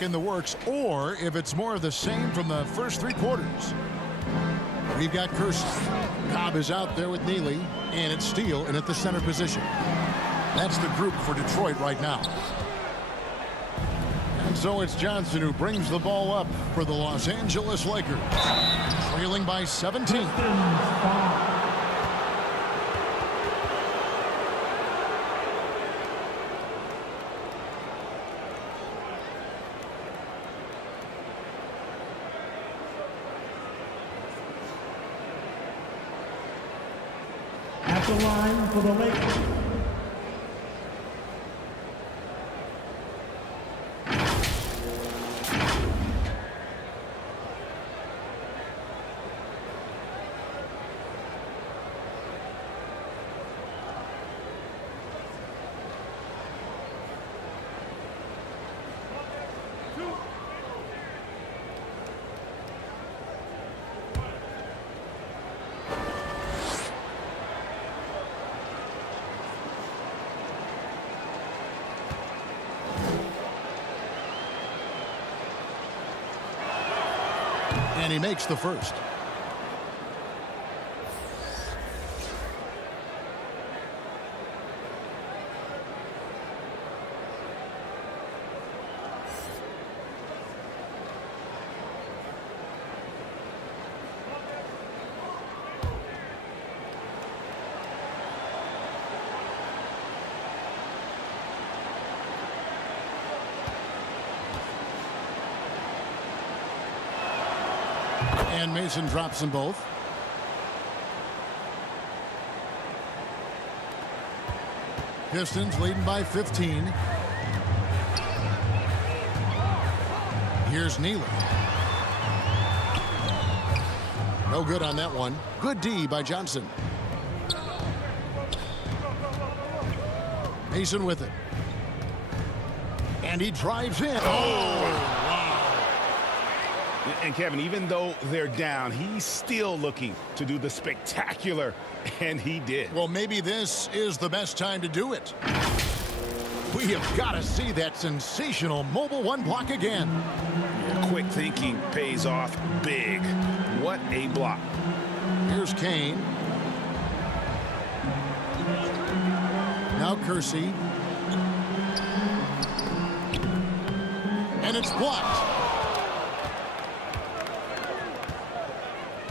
back in the works or if it's more of the same from the first 3 quarters. We've got Kersey. Cobb is out there with Neely, and it's Steele in at the center position. That's the group for Detroit right now. And so it's Johnson who brings the ball up for the Los Angeles Lakers. Trailing by 17. At the line for the Lakers. And he makes the first. And Mason drops them both. Pistons leading by 15. Here's Neely. No good on that one. Good D by Johnson. Mason with it. And he drives in. Oh! And Kevin, even though they're down, he's still looking to do the spectacular, and he did. Well, maybe this is the best time to do it. We have got to see that sensational mobile one block again. Yeah, quick thinking pays off big. What a block. Here's Kane. Now Kersey. And it's blocked.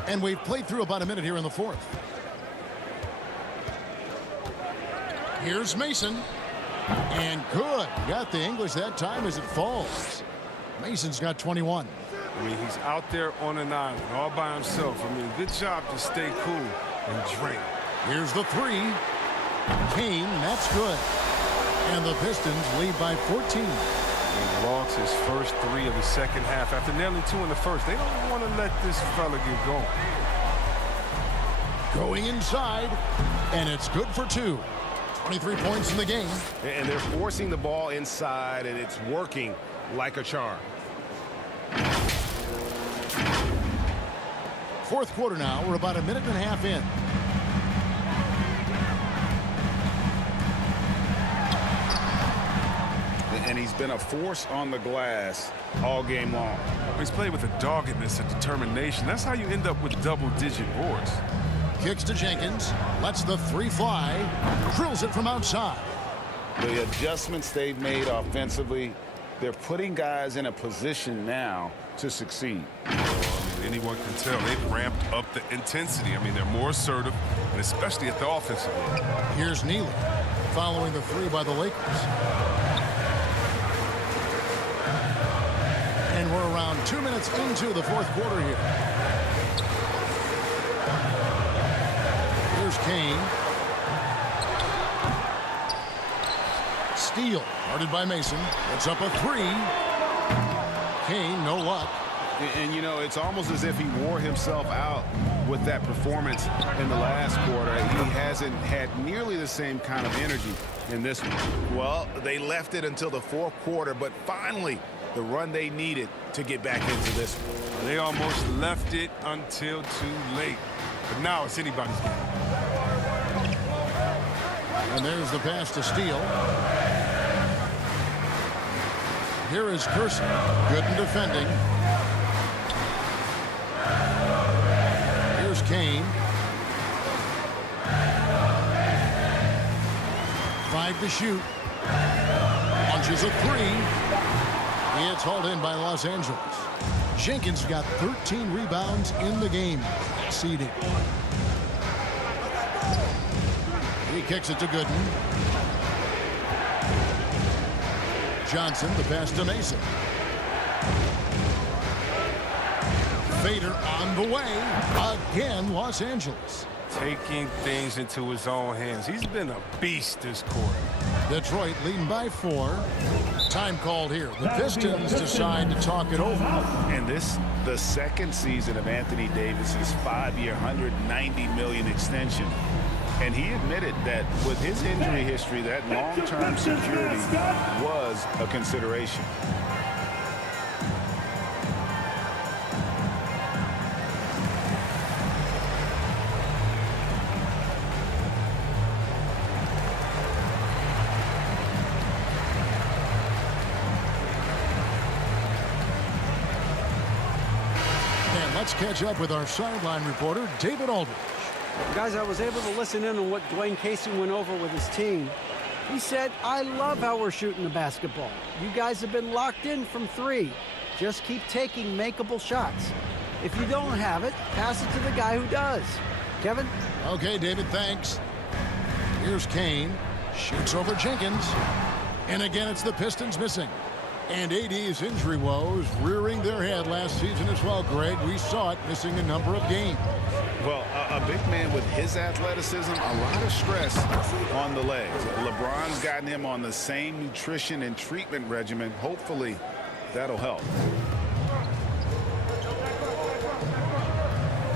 And we've played through about a minute here in the fourth. Here's Mason. And good. Got the English that time as it falls. Mason's got 21. I mean, he's out there on an island all by himself. I mean, good job to stay cool and drink. Here's the three. Kane, that's good. And the Pistons lead by 14. He lost his first 3 of the second half. After nailing 2 in the first, they don't want to let this fella get going. Going inside, and it's good for 2. 23 points in the game. And they're forcing the ball inside, and it's working like a charm. Fourth quarter now. We're about a minute and a half in. And he's been a force on the glass all game long. He's played with a doggedness and determination. That's how you end up with double-digit boards. Kicks to Jenkins. Lets the three fly. Drills it from outside. The adjustments they've made offensively, they're putting guys in a position now to succeed. Anyone can tell they've ramped up the intensity. I mean, they're more assertive, and especially at the offensive end. Here's Neely following the three by the Lakers. And we're around 2 minutes into the fourth quarter here. Here's Kane. Steele, guarded by Mason. It's up a three. Kane, no luck. And, you know, it's almost as if he wore himself out with that performance in the last quarter. He hasn't had nearly the same kind of energy in this one. Well, they left it until the fourth quarter, but finally the run they needed to get back into this one. They almost left it until too late. But now it's anybody's game. And there's the pass to Steele. Here is Kersey. Good in defending. Here's Kane. 5 to shoot. Launches a 3. It's hauled in by Los Angeles. Jenkins got 13 rebounds in the game. Exceeding. He kicks it to Gooden. Johnson, the pass to Mason. Fader on the way. Again, Los Angeles. Taking things into his own hands. He's been a beast this quarter. Detroit leading by 4. Time called here. The Pistons decide to talk it over. And this, the second season of Anthony Davis's 5-year, $190 million extension. And he admitted that with his injury history, that long-term security was a consideration. And let's catch up with our sideline reporter, David Aldridge. Guys, I was able to listen in on what Dwayne Casey went over with his team. He said, I love how we're shooting the basketball. You guys have been locked in from 3. Just keep taking makeable shots. If you don't have it, pass it to the guy who does. Kevin? Okay, David, thanks. Here's Kane. Shoots over Jenkins. And again, it's the Pistons missing. And AD's injury woes rearing their head last season as well, Greg. We saw it missing a number of games. Well, a big man with his athleticism, a lot of stress on the legs. LeBron's gotten him on the same nutrition and treatment regimen. Hopefully, that'll help.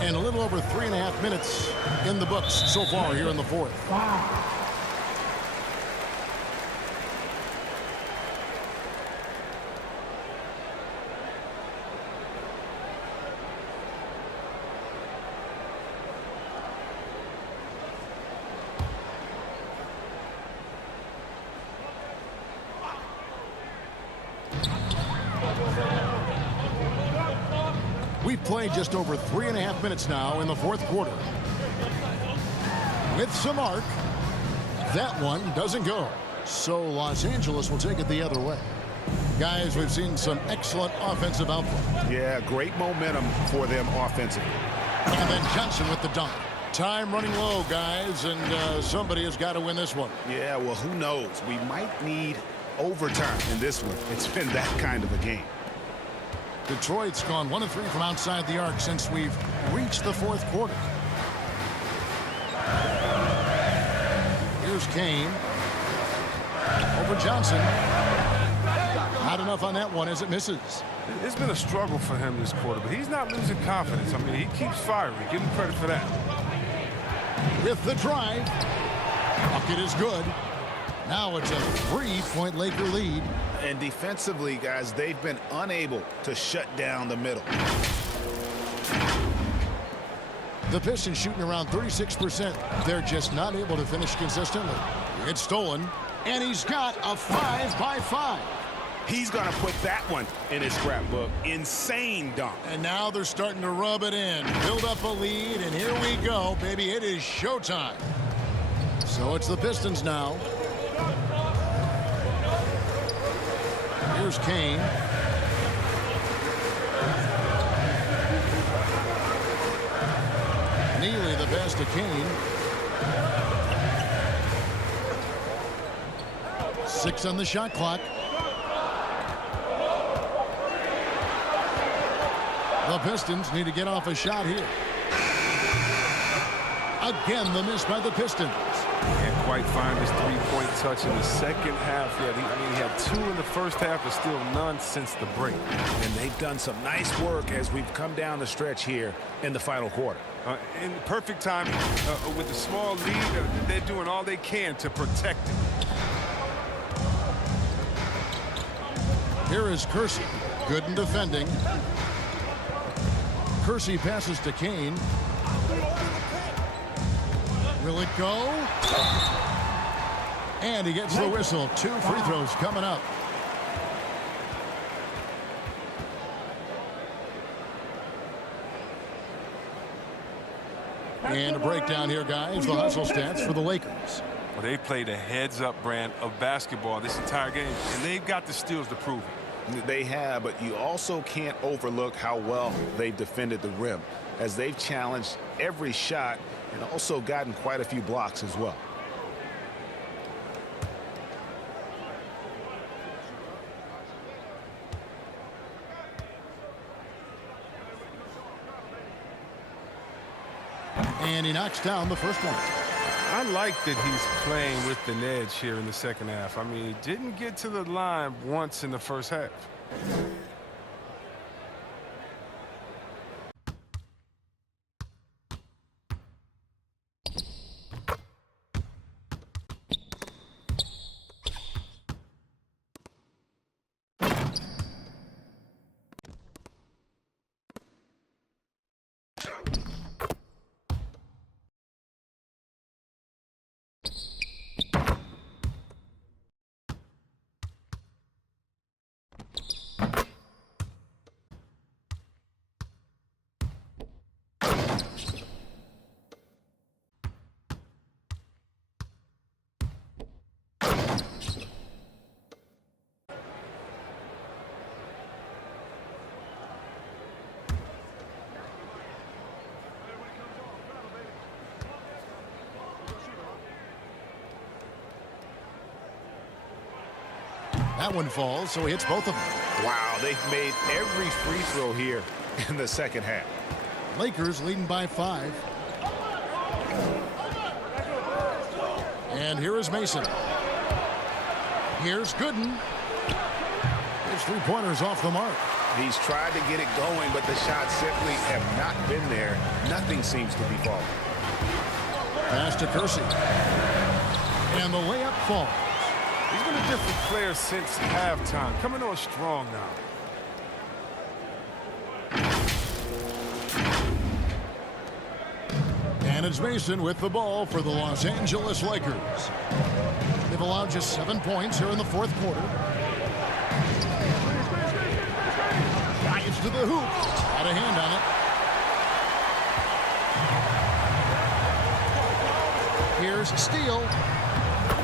And a little over 3.5 minutes in the books so far here in the 4th. We've played just over 3.5 minutes now in the 4th quarter. With some arc, that one doesn't go. So Los Angeles will take it the other way. Guys, we've seen some excellent offensive output. Yeah, great momentum for them offensively. And then Johnson with the dunk. Time running low, guys, and somebody has got to win this one. Yeah, well, who knows? We might need overtime in this one. It's been that kind of a game. Detroit's gone 1 of 3 from outside the arc since we've reached the 4th quarter. Here's Kane. Over Johnson. Not enough on that one as it misses. It's been a struggle for him this quarter, but he's not losing confidence. I mean, he keeps firing. Give him credit for that. With the drive. Bucket is good. Now it's a 3-point Laker lead. And defensively, guys, they've been unable to shut down the middle. The Pistons shooting around 36%. They're just not able to finish consistently. It's stolen, and he's got a 5-by-5. He's going to put that one in his scrapbook. Insane dunk. And now they're starting to rub it in. Build up a lead, and here we go, baby. It is showtime. So it's the Pistons now. Here's Kane. Neely the pass to Kane. 6 on the shot clock. The Pistons need to get off a shot here. Again, the miss by the Pistons. Can't quite find his three-point touch in the second half yet. He had 2 in the first half, but still none since the break. And they've done some nice work as we've come down the stretch here in the final quarter. In perfect timing, with a small lead, they're doing all they can to protect it. Here is Kersey. Good in defending. Kersey passes to Kane. Will it go? And he gets the whistle. 2 free throws coming up. And a breakdown here, guys. The hustle stats for the Lakers. Well, they played a heads-up brand of basketball this entire game, and they've got the steals to prove it. They have, but you also can't overlook how well they've defended the rim, as they've challenged every shot and also gotten quite a few blocks as well. And he knocks down the first one. I like that he's playing with an edge here in the second half. I mean, he didn't get to the line once in the first half. That one falls, so he hits both of them. Wow, they've made every free throw here in the second half. Lakers leading by 5. And here is Mason. Here's Gooden. His three-pointers off the mark. He's tried to get it going, but the shots simply have not been there. Nothing seems to be falling. Pass to Kersey. And the layup falls. He's been a different player since halftime, coming on strong now. And it's Mason with the ball for the Los Angeles Lakers. They've allowed just 7 points here in the fourth quarter. Drives to the hoop. Got a hand on it. Here's Steele.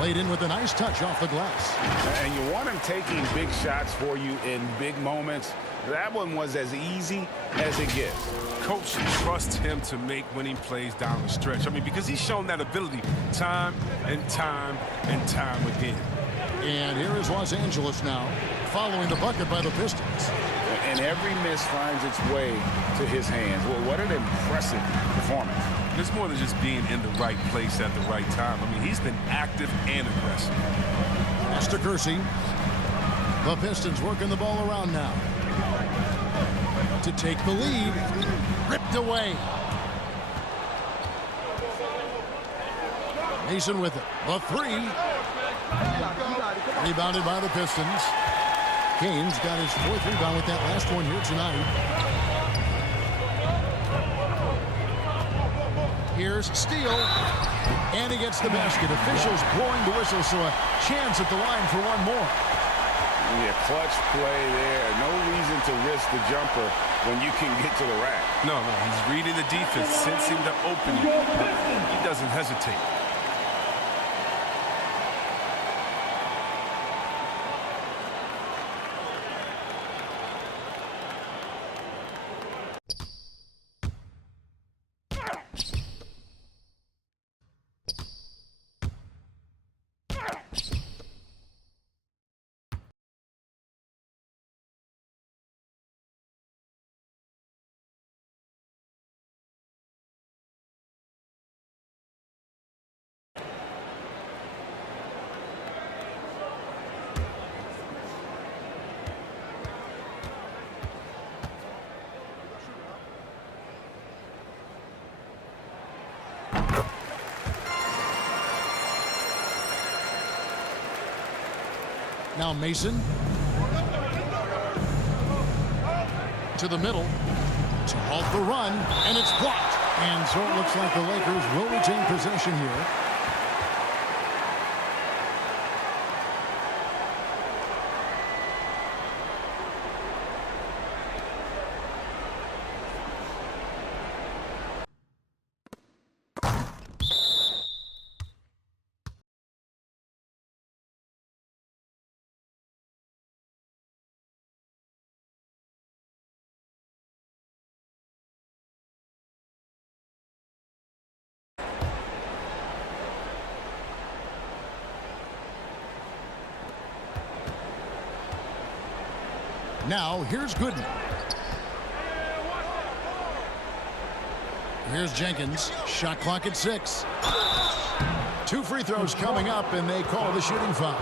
Laid in with a nice touch off the glass. And you want him taking big shots for you in big moments. That one was as easy as it gets. Coach trusts him to make winning plays down the stretch. I mean, because he's shown that ability time and time and time again. And here is Los Angeles now, following the bucket by the Pistons. And every miss finds its way to his hands. Well, what an impressive performance. It's more than just being in the right place at the right time. I mean, he's been active and aggressive. Pass to Kersey. The Pistons working the ball around now. To take the lead. Ripped away. Mason with it. The three. Rebounded by the Pistons. Kane's got his 4th rebound with that last one here tonight. Here's Steele. And he gets the basket. Officials blowing the whistle, so a chance at the line for one more. Yeah, clutch play there. No reason to risk the jumper when you can get to the rack. No, he's reading the defense, sensing the opening. He doesn't hesitate. Now Mason to the middle to halt the run, and it's blocked. And so it looks like the Lakers will retain possession here. Now, here's Gooden. Here's Jenkins. Shot clock at 6. 2 free throws coming up, and they call the shooting foul.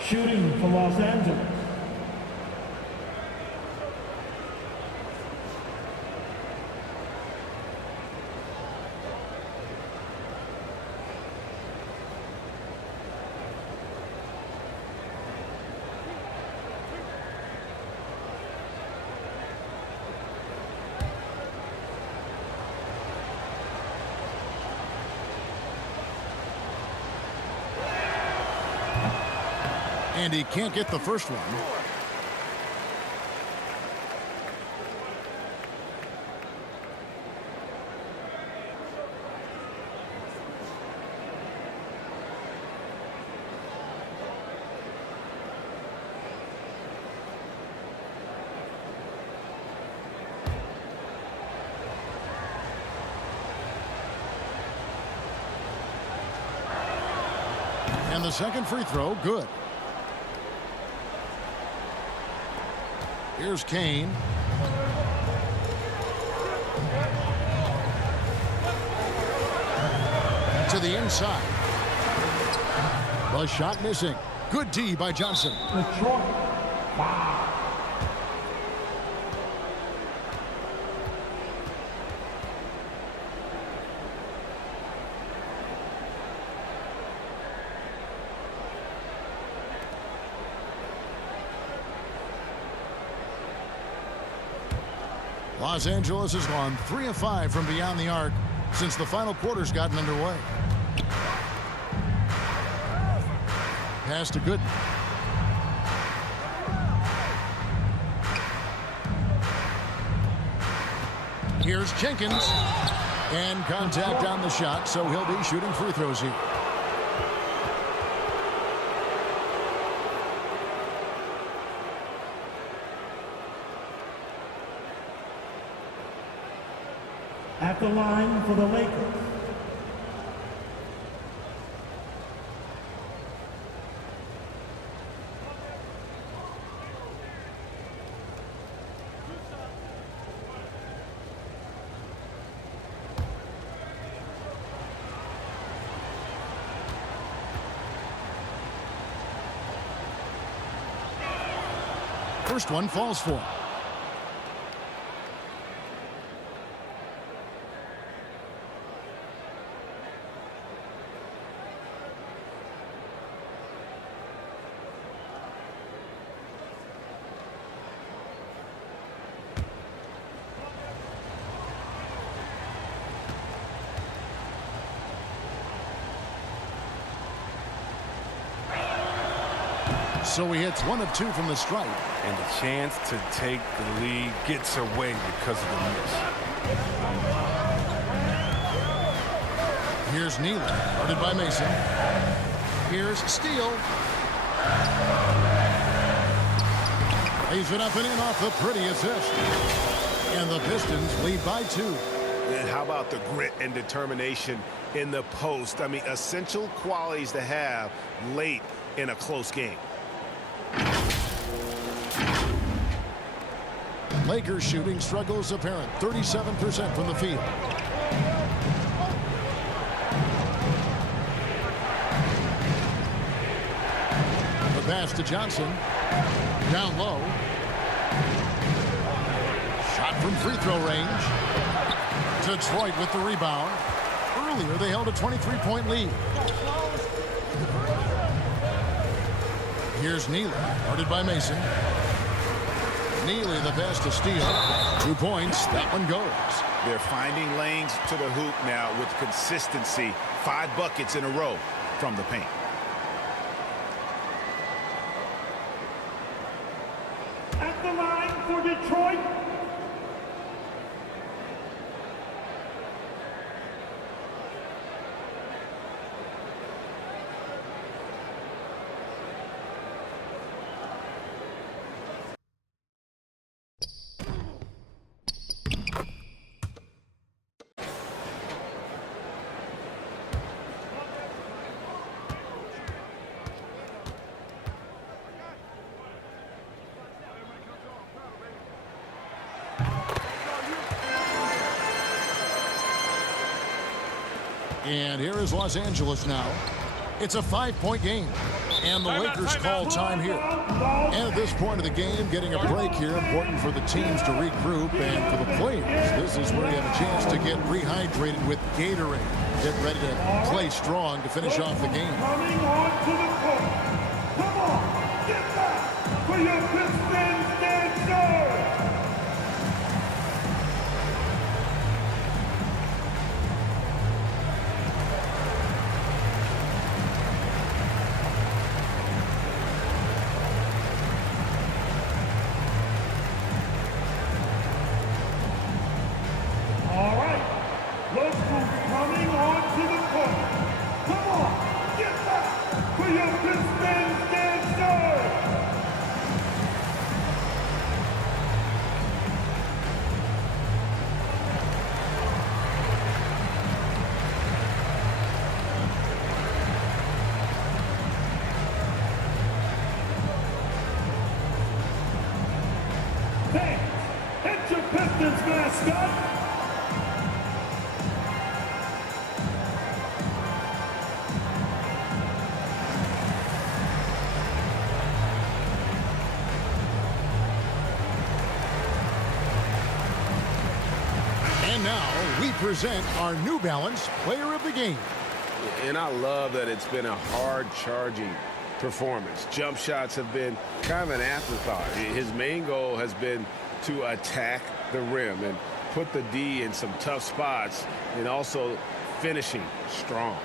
Shooting for Los Angeles. And he can't get the first one. And the second free throw, good. Here's Kane. To the inside. The shot missing. Good D by Johnson. Detroit. Wow. Los Angeles has gone 3 of 5 from beyond the arc since the final quarter's gotten underway. Pass to Gooden. Here's Jenkins. And contact on the shot, so he'll be shooting free throws here. At the line for the Lakers. First one falls for him. So he hits 1 of 2 from the stripe. And the chance to take the lead gets away because of the miss. Here's Neely, guarded by Mason. Here's Steele. Lays it up and in off the pretty assist. And the Pistons lead by 2. And how about the grit and determination in the post? I mean, essential qualities to have late in a close game. Lakers shooting struggles apparent. 37% from the field. The pass to Johnson. Down low. Shot from free throw range. Detroit with the rebound. Earlier they held a 23-point lead. Here's Neely, guarded by Mason. Neely the pass to Steele. 2 points. That one goes. They're finding lanes to the hoop now with consistency. 5 buckets in a row from the paint. At the line for Detroit. And here is Los Angeles now. It's a 5-point game. And the Lakers call time here. And at this point of the game, getting a break here, important for the teams to regroup. And for the players, this is where you have a chance to get rehydrated with Gatorade. Get ready to play strong to finish off the game. Coming on to the court. Come on, get back for your Pistons dancer. All right, look who's coming on to the court. Come on, get back for your Pistons dancer. Thanks. It's your Pistons mascot. And now we present our New Balance Player of the Game. And I love that it's been a hard-charging performance. Jump shots have been kind of an afterthought. His main goal has been to attack the rim and put the D in some tough spots and also finishing strong.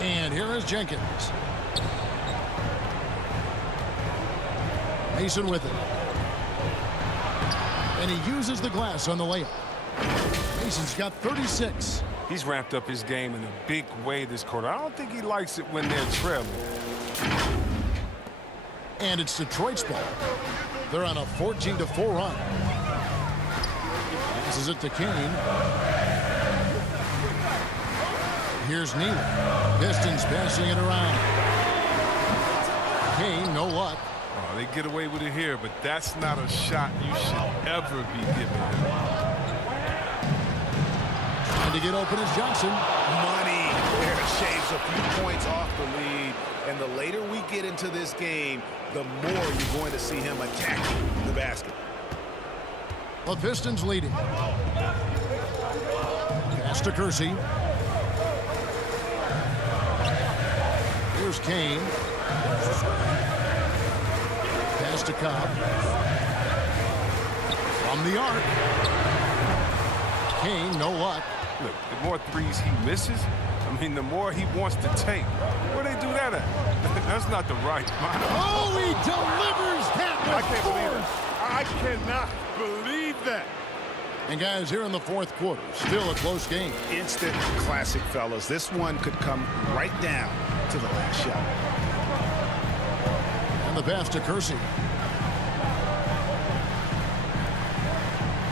And here is Jenkins. Mason with it. And he uses the glass on the layup. Mason's got 36. He's ramped up his game in a big way this quarter. I don't think he likes it when they're trailing. And it's Detroit's ball. They're on a 14-4 run. This is it to Kane. Here's Neely. Pistons passing it around. Kane, no luck. Oh, they get away with it here, but that's not a shot you should ever be giving him. Trying to get open is Johnson. Money. There shaves a few points off the lead. And the later we get into this game, the more you're going to see him attacking the basket. The Pistons leading. Pass to Kersey. Here's Kane. Pass to Cobb. From the arc. Kane, no luck. Look, the more threes he misses, I mean, the more he wants to take. Where they do that at? That's not the right spot. Oh, he delivers that with I can't believe force. it. I cannot believe that. And guys, here in the fourth quarter, still a close game. Instant classic, fellas. This one could come right down to the last shot. And the pass to Kersey.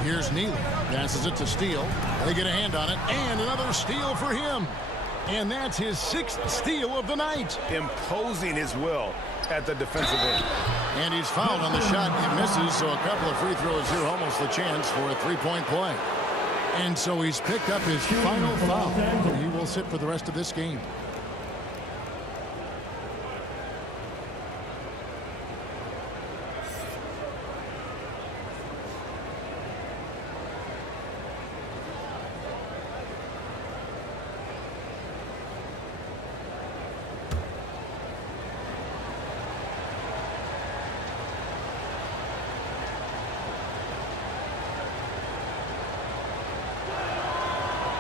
Here's Neely. Passes it to Steele. They get a hand on it. And another steal for him. And that's his 6th steal of the night. Imposing his will at the defensive end. And he's fouled on the shot. He misses, so a couple of free throws here. Almost the chance for a three-point play. And so he's picked up his final foul. He will sit for the rest of this game.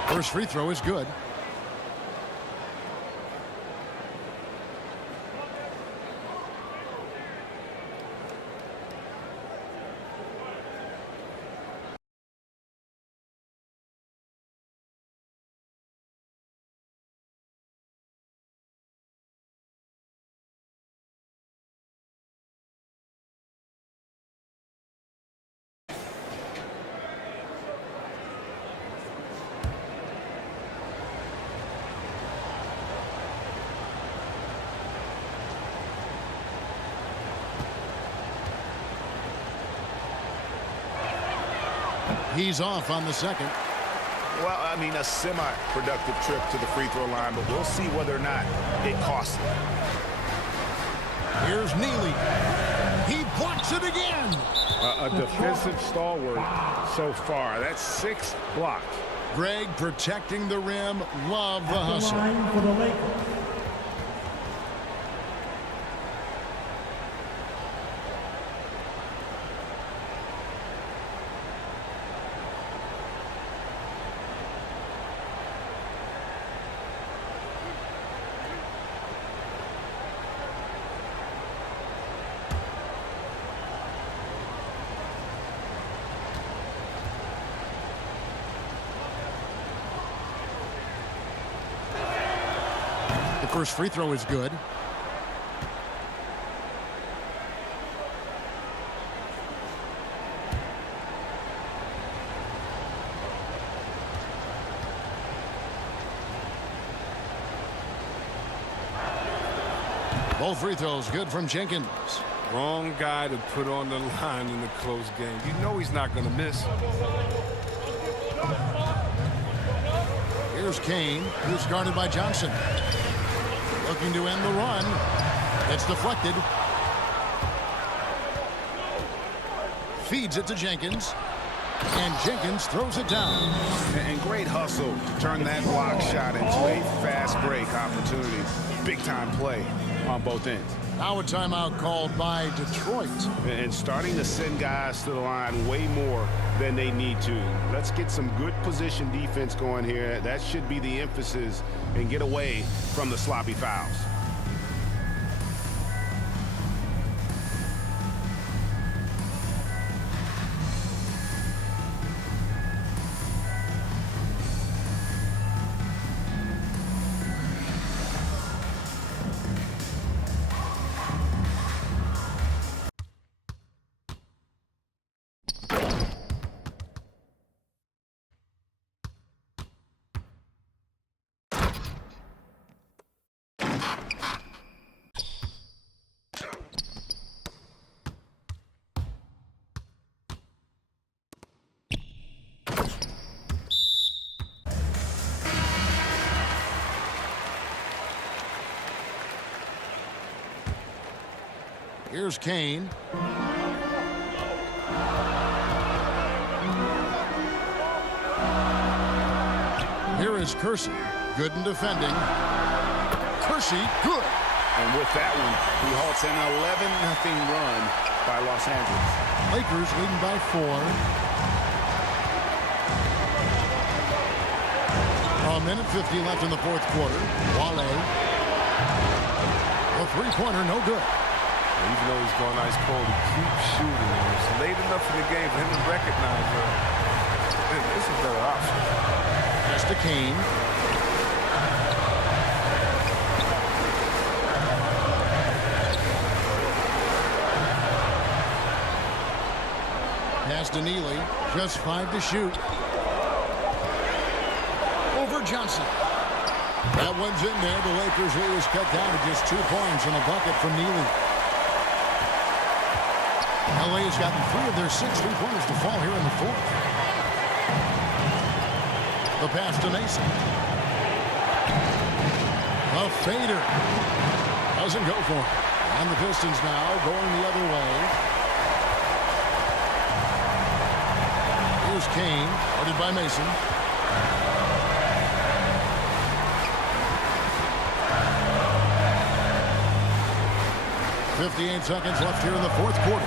First free throw is good. He's off on the second. Well, I mean, a semi-productive trip to the free throw line, but we'll see whether or not it costs him. Here's Neely. He blocks it again. A defensive stalwart so far. That's 6 blocks. Greg protecting the rim. Love the hustle. Line for the Lakers. First free throw is good. Both free throws good from Jenkins. Wrong guy to put on the line in the close game. You know he's not going to miss. Here's Kane, who's guarded by Johnson. Looking to end the run. It's deflected. Feeds it to Jenkins. And Jenkins throws it down. And great hustle to turn that block shot into a fast break opportunity. Big time play on both ends. Now a timeout called by Detroit. And starting to send guys to the line way more than they need to. Let's get some good position defense going here. That should be the emphasis, and get away from the sloppy fouls. Here's Kane. Here is Kersey. Good in defending. Kersey, good. And with that one, he halts an 11-0 run by Los Angeles. Lakers leading by 4. A minute 50 left in the fourth quarter. Wale. A three-pointer, no good. Even though he's going ice cold, he keeps shooting. It's late enough in the game for him to recognize this is a better option. Just to Kane. Pass to Neely. Just 5 to shoot. Over Johnson. That one's in there. The Lakers lead is cut down to just 2 points in a bucket from Neely. LA has gotten 3 of their 6 3-pointers to fall here in the fourth. The pass to Mason. A fader. Doesn't go for it. And the Pistons now going the other way. Here's Kane, guarded by Mason. .58 seconds left here in the fourth quarter.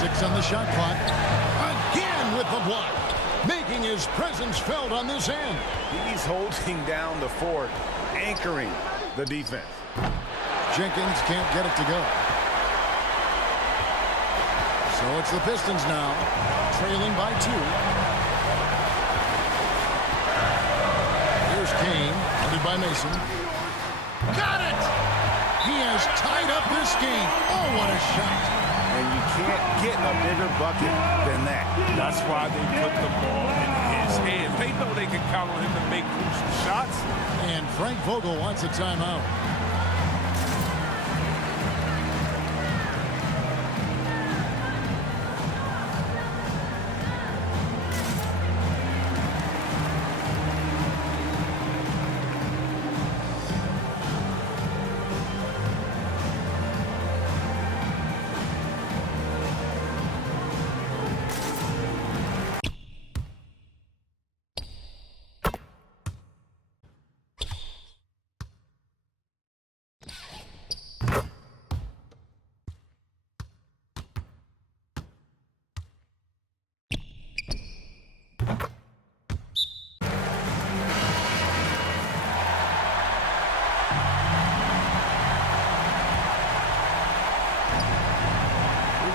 6 on the shot clock. Again with the block. Making his presence felt on this end. He's holding down the fort, anchoring the defense. Jenkins can't get it to go. So it's the Pistons now, trailing by 2. Here's Kane, guarded by Mason. Got it! He has tied up this game. Oh, what a shot. And you can't get a bigger bucket than that. That's why they put the ball in his hands. They know they can count on him to make crucial shots. And Frank Vogel wants a timeout.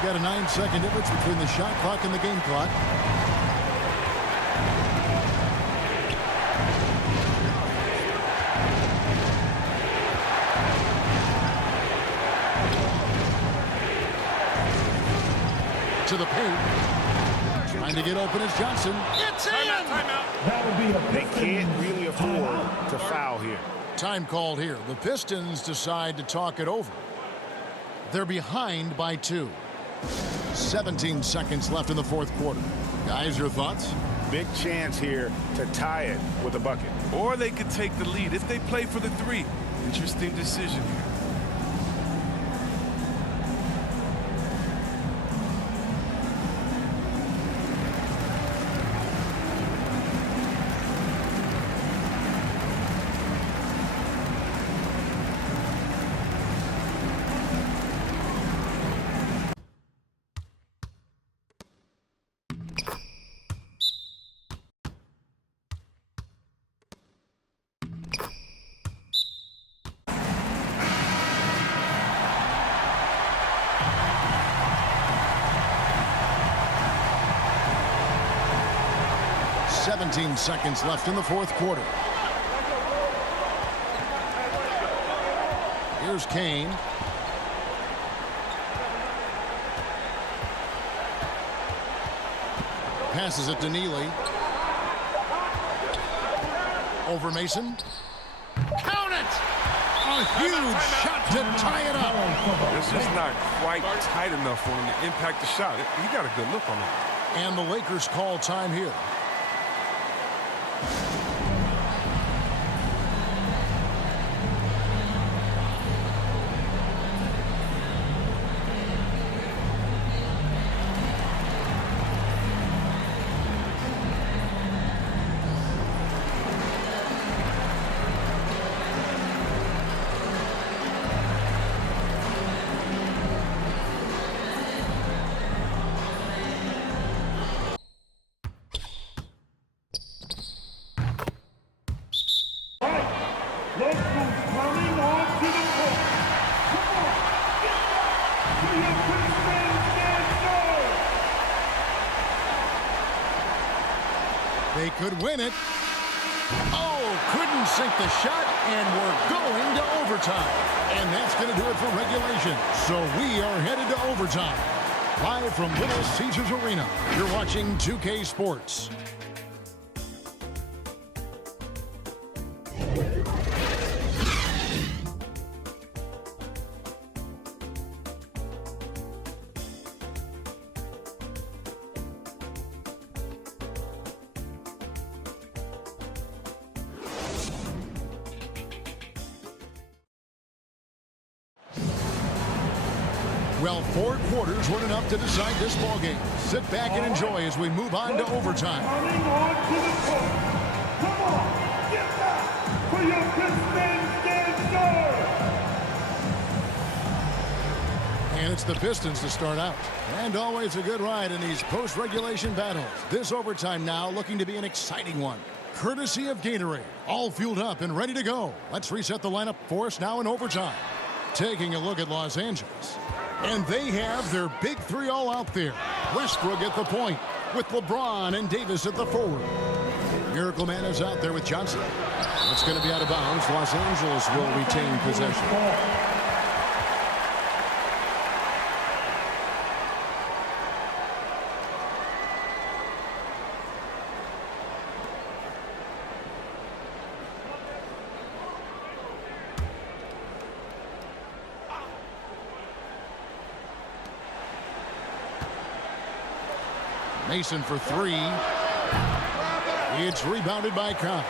We've got a 9-second difference between the shot clock and the game clock. To the paint. Trying to get open is Johnson. It's in! That would be a They can't really afford to foul here. Time called here. The Pistons decide to talk it over. They're behind by 2. 17 seconds left in the fourth quarter. Guys, your thoughts? Big chance here to tie it with a bucket. Or they could take the lead if they play for the 3. Interesting decision here. Seconds left in the fourth quarter. Here's Kane. Passes it to Neely. Over Mason. Count it! A huge shot to tie it up. It's just not quite tight enough for him to impact the shot. He got a good look on it. And the Lakers call time here. Look who's coming onto the court. Come on, get back to your Pistons stand. They could win it. Oh, couldn't sink the shot, and we're going to overtime. And that's going to do it for regulation. So we are headed to overtime. Live from Little Caesars Arena, you're watching 2K Sports. Well, 4 quarters weren't enough to decide this ballgame. Sit back and enjoy as we move on to overtime. Coming onto the court. Come on, get back for your Pistons stand. And it's the Pistons to start out. And always a good ride in these post-regulation battles. This overtime now looking to be an exciting one. Courtesy of Gatorade. All fueled up and ready to go. Let's reset the lineup for us now in overtime. Taking a look at Los Angeles. And they have their big 3 all out there. Westbrook at the point with LeBron and Davis at the forward. Miracle Man is out there with Johnson. It's going to be out of bounds. Los Angeles will retain possession. Mason for 3. It's rebounded by Cobb.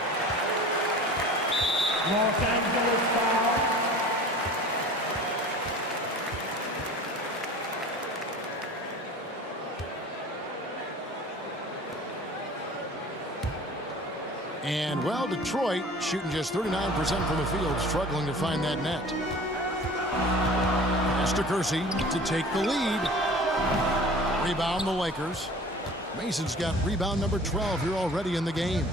Los Angeles foul. And, well, Detroit shooting just 39% from the field, struggling to find that net. Pass to Kersey to take the lead. Rebound the Lakers. Mason's got rebound number 12 here already in the game.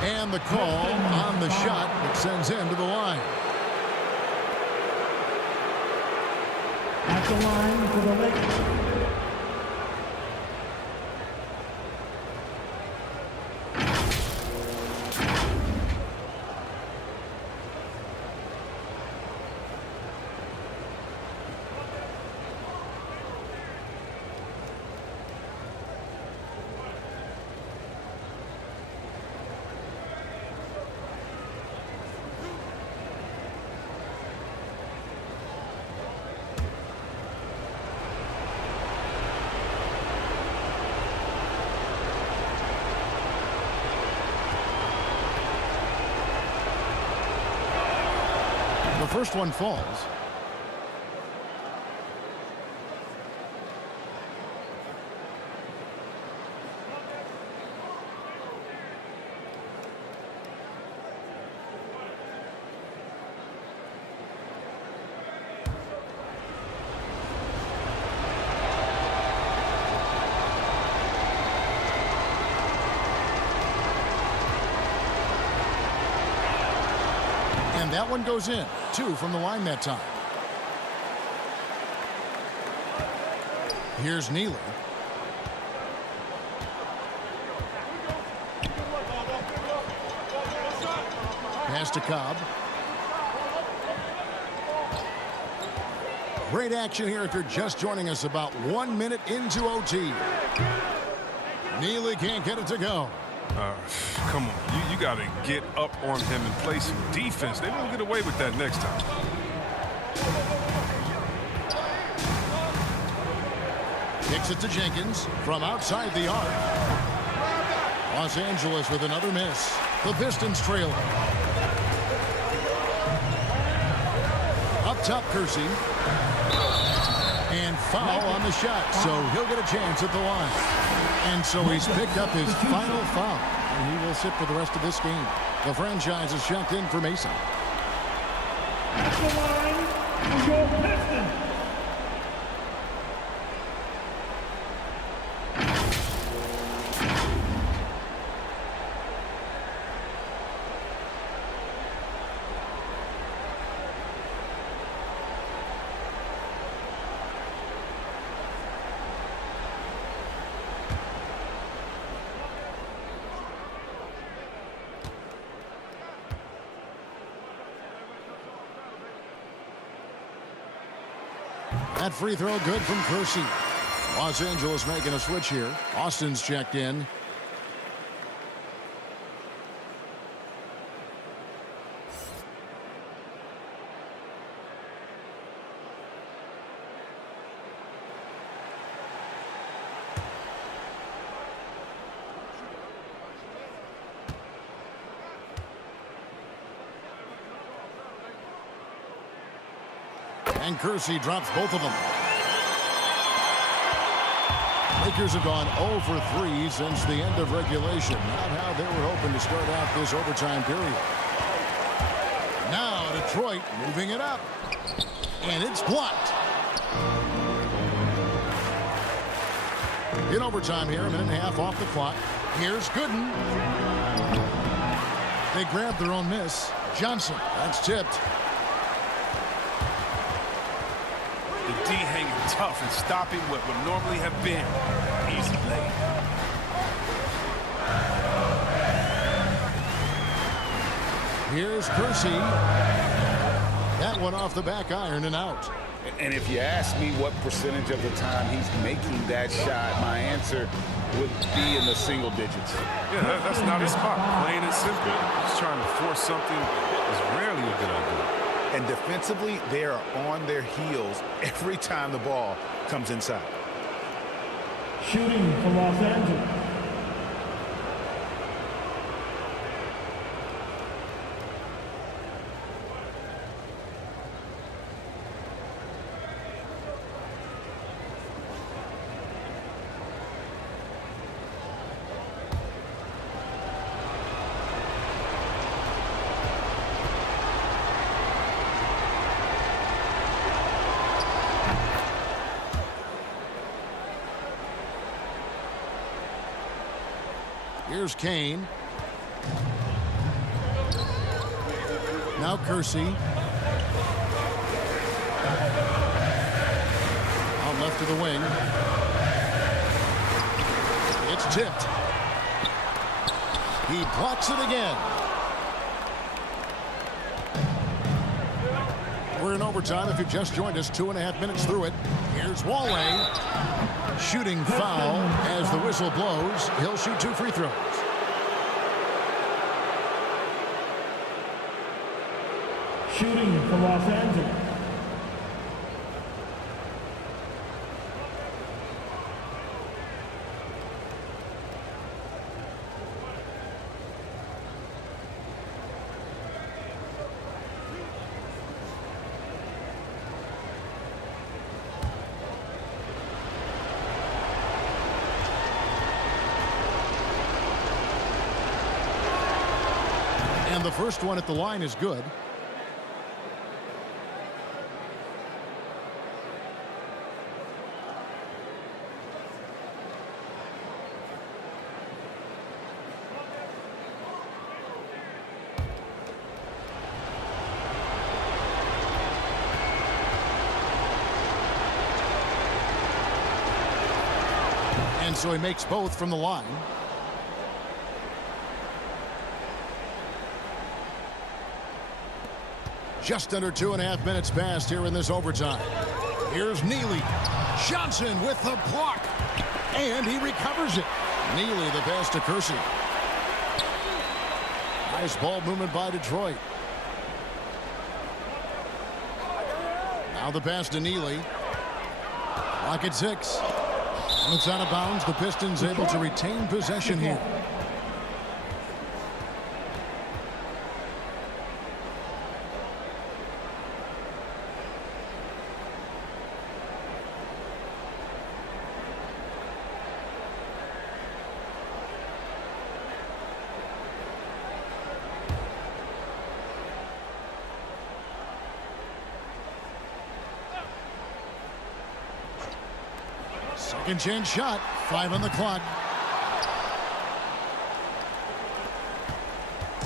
And the call on the shot that sends him to the line. At the line for the Lakers. The first one falls. And that one goes in. 2 from the line that time. Here's Neely. Pass to Cobb. Great action here if you're just joining us, about 1 minute into OT. Neely can't get it to go. Come on, you got to get up on him and play some defense. They won't get away with that next time. Kicks it to Jenkins from outside the arc. Los Angeles with another miss. The Pistons trailing. Up top, Kersey. And foul on the shot, so he'll get a chance at the line. And so he's picked up his final foul, and he will sit for the rest of this game. The franchise is checked in for Mason. At the line for your Pistons. That free throw good from Kersey. Los Angeles making a switch here. Austin's checked in. And Kersey drops both of them. Lakers have gone 0 for 3 since the end of regulation. Not how they were hoping to start out this overtime period. Now Detroit moving it up. And it's blocked. In overtime here, a minute and a half off the clock. Here's Gooden. They grab their own miss. Johnson, that's tipped. The D hanging tough and stopping what would normally have been easy lay. Here's Kersey. That one off the back iron and out. And if you ask me what percentage of the time he's making that shot, my answer would be in the single digits. Yeah, that's not his spot. Plain and simple. Just trying to force something is rarely a good idea. And defensively, they are on their heels every time the ball comes inside. Shooting for Los Angeles. Here's Kane. Now Kersey. left of the wing. It's tipped. He blocks it again. We're in overtime. If you've just joined us, 2.5 minutes through it. Here's Walley. Shooting foul as the whistle blows. He'll shoot 2 free throws. Shooting for Los Angeles. And the first one at the line is good. And so he makes both from the line. Just under 2.5 minutes passed here in this overtime. Here's Neely. Johnson with the block. And he recovers it. Neely the pass to Kersey. Nice ball movement by Detroit. Now the pass to Neely. Clock at 6. It's out of bounds. The Pistons able to retain possession here. Second chance shot. 5 on the clock.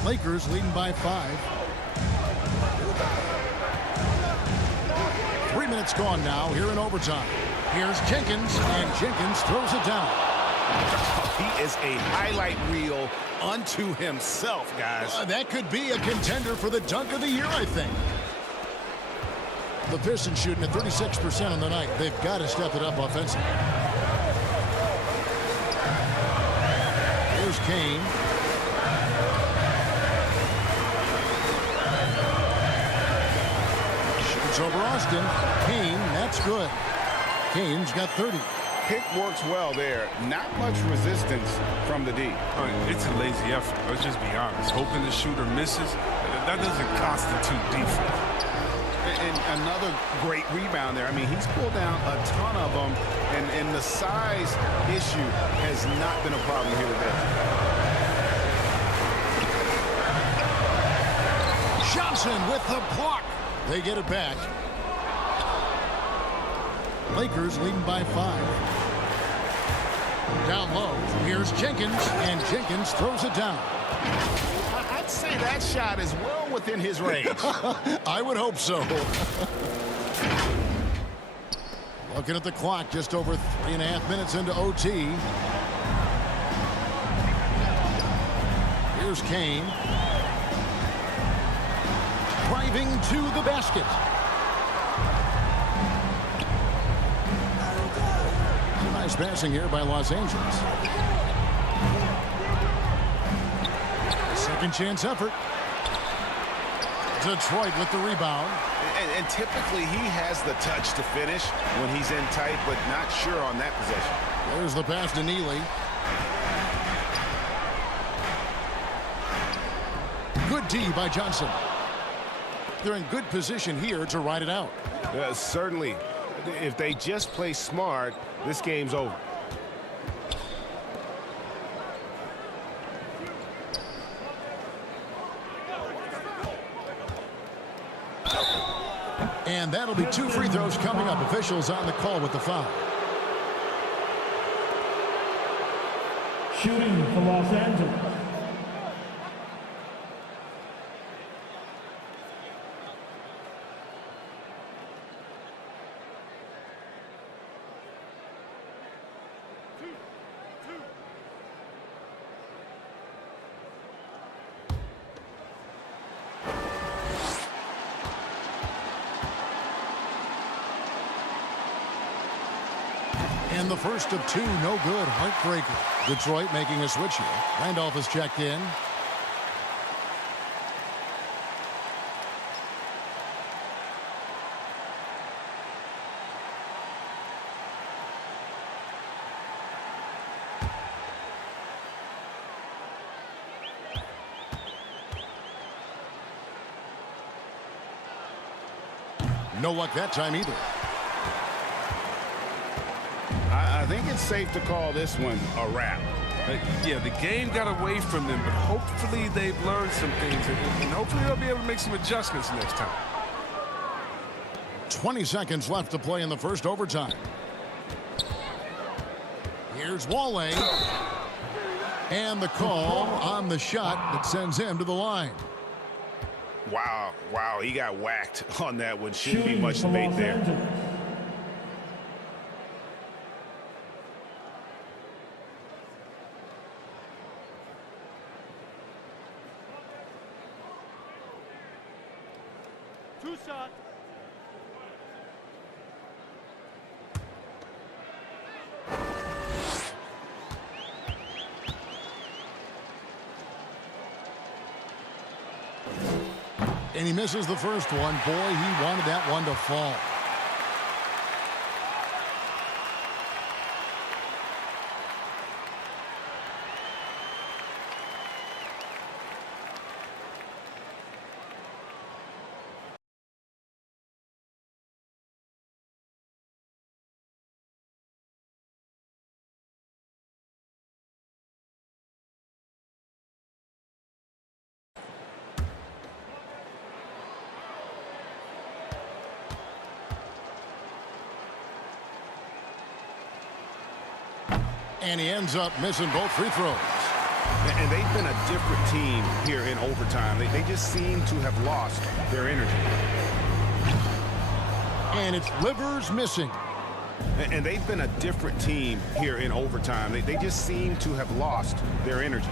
Lakers leading by 5. 3 minutes gone now here in overtime. Here's Jenkins, and Jenkins throws it down. He is a highlight reel unto himself, guys. That could be a contender for the dunk of the year, I think. The Pistons shooting at 36% on the night. They've got to step it up offensively. Here's Kane. Shoots over Austin. Kane, that's good. Kane's got 30. Pick works well there. Not much resistance from the D. It's a lazy effort. Let's just be honest. Hoping the shooter misses, that doesn't constitute defense. And another great rebound there. I mean, he's pulled down a ton of them, and the size issue has not been a problem here today. Johnson with the block. They get it back. Lakers leading by 5. Down low. Here's Jenkins, and Jenkins throws it down. I'd say that shot is well within his range. I would hope so. Looking at the clock, just over 3.5 minutes into OT. Here's Kane. Driving to the basket. Nice passing here by Los Angeles. Second chance effort. Detroit with the rebound. And typically he has the touch to finish when he's in tight, but not sure on that possession. There's the pass to Neely. Good D by Johnson. They're in good position here to ride it out. Certainly. If they just play smart, this game's over. And that'll be 2 free throws coming up. Officials on the call with the foul. Shooting for Los Angeles. And the first of two, no good. Heartbreaker. Detroit making a switch here. Randolph is checked in. No luck that time either. I think it's safe to call this one a wrap. Yeah, the game got away from them, but hopefully they've learned some things, and hopefully they'll be able to make some adjustments next time. 20 seconds left to play in the first overtime. Here's Wale. And the call on the shot that sends him to the line. Wow, he got whacked on that one. Shouldn't be much debate there. Two shots. And he misses the first one. Boy, he wanted that one to fall. And he ends up missing both free throws. And they've been a different team here in overtime. They just seem to have lost their energy. And it's Livers missing. And they've been a different team here in overtime. They just seem to have lost their energy.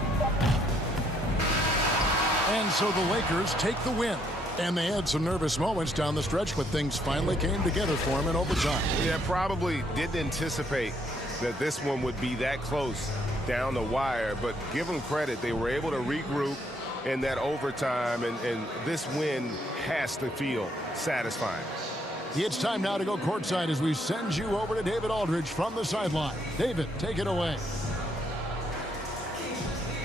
And so the Lakers take the win. And they had some nervous moments down the stretch, but things finally came together for them in overtime. Yeah, probably didn't anticipate that this one would be that close down the wire, but give them credit. They were able to regroup in that overtime, and this win has to feel satisfying. It's time now to go courtside as we send you over to David Aldridge from the sideline. David, take it away.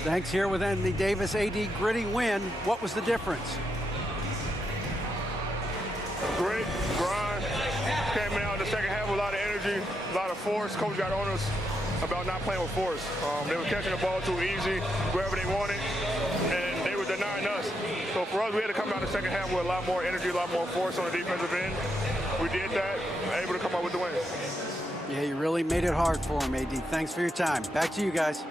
Thanks. Here with Anthony Davis. AD, gritty win. What was the difference? Great grind. Came out in the second half with a lot of energy, a lot of force. Coach got on us about not playing with force. They were catching the ball too easy, wherever they wanted, and they were denying us. So for us, we had to come out in the second half with a lot more energy, a lot more force on the defensive end. We did that, able to come out with the win. Yeah, you really made it hard for him, AD. Thanks for your time. Back to you guys.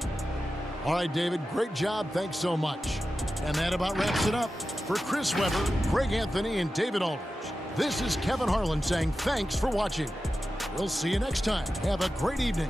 All right, David, great job. Thanks so much. And that about wraps it up. For Chris Webber, Greg Anthony, and David Aldridge, this is Kevin Harlan saying thanks for watching. We'll see you next time. Have a great evening.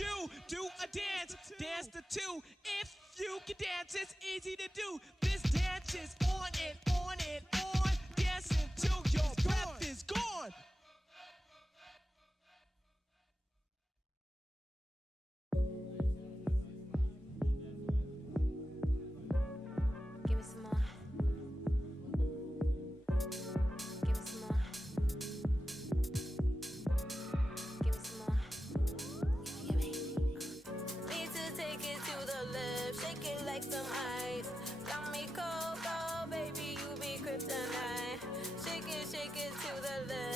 you do a dance, dance the two. If you can dance, it's easy to do. This dance is on and on and on. Dance until your breath is gone. Give me some more. Give me some more. Give me some more. Give me. Need to take it to the left, shake it like some ice. Got me cold, cold, baby, you be kryptonite. Shake it to the left.